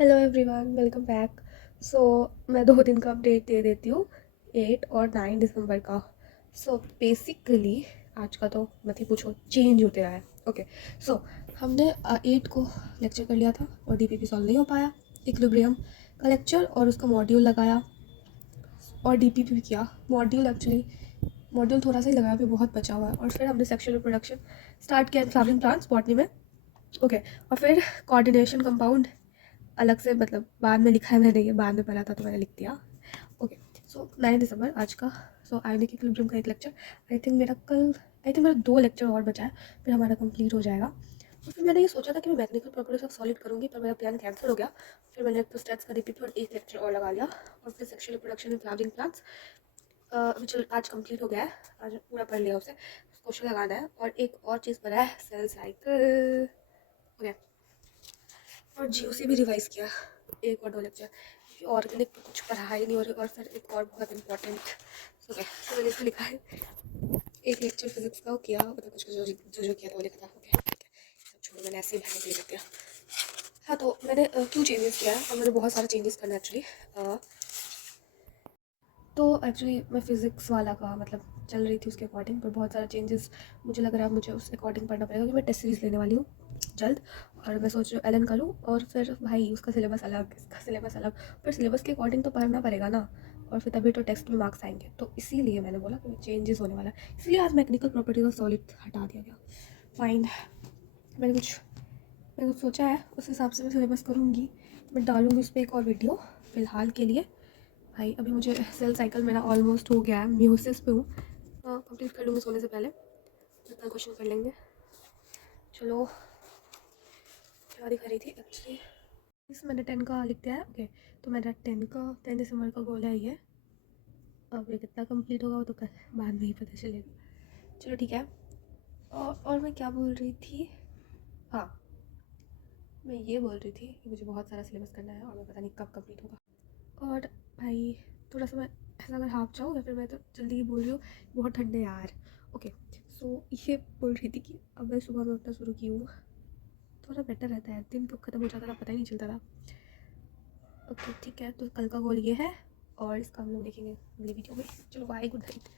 Hello everyone, welcome back. So मैं 2 दिन का अपडेट दे देती हूँ, 8 और 9 दिसंबर का। सो बेसिकली आज का तो मत ही पूछो, चेंज होते रहा है। ओके, सो हमने 8 को लेक्चर कर लिया था और डीपीपी सॉल्व नहीं हो पाया। इक्विलिब्रियम का लेक्चर और उसका मॉड्यूल लगाया और डीपीपी भी किया। मॉड्यूल थोड़ा सा ही लगाया, फिर बहुत बचा हुआ है। और फिर हमने सेक्शुअल रिप्रोडक्शन स्टार्ट किया, फ्लावरिंग प्लांट्स बॉटनी में। ओके, और फिर कोऑर्डिनेशन कंपाउंड अलग से, मतलब बाद में लिखा है मैंने, ये बाद में पढ़ा था तो मैंने लिख दिया। ओके, सो 9 दिसंबर आज का। सो आयोनिक इक्विलिब्रियम का एक लेक्चर। आई थिंक मेरा 2 लेक्चर और बचा है, फिर हमारा कंप्लीट हो जाएगा। और फिर मैंने ये सोचा था कि मैं मैकेनिकल प्रॉपर्टीज ऑफ सॉलिड करूँगी, पर मेरा प्लान कैंसिल हो गया। फिर मैंने तो स्टेट्स का रिपीट और एक लेक्चर और लगा लिया। और फिर sexual reproduction in flowering plants which आज कंप्लीट हो गया है। आज पूरा पढ़ लिया उसे, क्वेश्चन लगाना है। और एक और चीज़ पढ़ा है, सेल साइकिल। ओके, और जीओसी भी रिवाइज किया, एक और 2 लेक्चर। ऑर्गेनिक तो कुछ पढ़ा ही नहीं। और फिर एक और बहुत इंपॉर्टेंट, ओके, तो मैंने इसमें लिखा है, एक लेक्चर फिजिक्स का किया, मतलब कुछ जो जो जो किया था वो लिखा था। ओके, सब छोड़ो, मैंने ऐसे ही भरने के लिए लिख दिया। हाँ, तो मैंने क्यों चेंजेस किया है, और मैंने बहुत सारे चेंजेस करना है एक्चुअली। तो एक्चुअली मैं फ़िज़िक्स वाला का मतलब चल रही थी उसके अकॉर्डिंग, पर बहुत सारा चेंजेस मुझे लग रहा है मुझे उस अकॉर्डिंग पढ़ना पड़ेगा, क्योंकि मैं टेस्ट सीरीज़ लेने वाली हूँ जल्द। और मैं सोच रही हूँ एलन का लूँ, और फिर भाई उसका सिलेबस अलग, इसका सिलेबस अलग। पर सिलेबस के अकॉर्डिंग तो पढ़ना पड़ेगा ना, और फिर तभी तो टेस्ट में मार्क्स आएंगे। तो इसीलिए मैंने बोला कि चेंजेस होने वाला है, इसलिए आज मैकेनिकल प्रॉपर्टीज ऑफ सॉलिड हटा दिया गया। फाइन, मैंने कुछ मैंने कुछ सोचा है, उस हिसाब से मैं सिलेबस करूँगी। मैं डालूँगी उस पर एक और वीडियो। फ़िलहाल के लिए भाई अभी मुझे सेल साइकिल मेरा ऑलमोस्ट हो गया है, म्यूसिस पे हूँ। कंप्लीट कर लूँगी सोने से पहले, इतना क्वेश्चन कर लेंगे। चलो, क्या दिखा रही थी एक्चुअली, इस मैंने 10 का लिख दिया है। ओके, तो मेरा 10 दिसंबर का गोल है ये। अब ये कितना कंप्लीट होगा वो तो बाद में ही पता चलेगा। चलो ठीक है। और मैं क्या बोल रही थी, हाँ, मैं ये बोल रही थी कि मुझे बहुत सारा सिलेबस करना है और मैं पता नहीं कब कंप्लीट होगा। और भाई थोड़ा सा मैं ऐसा अगर हाफ जाऊँ, या फिर मैं तो जल्दी ही बोल रही हूँ, बहुत ठंडे यार। ओके, सो ये बोल रही थी कि अब मैं सुबह में उठना शुरू की हूँ, थोड़ा बेटर रहता है, दिन कब ख़त्म हो जाता था पता ही नहीं चलता था। ओके ठीक है, तो कल का गोल ये है, और इसका हम लोग देखेंगे अगली वीडियो में। चलो बाय, गुड नाइट।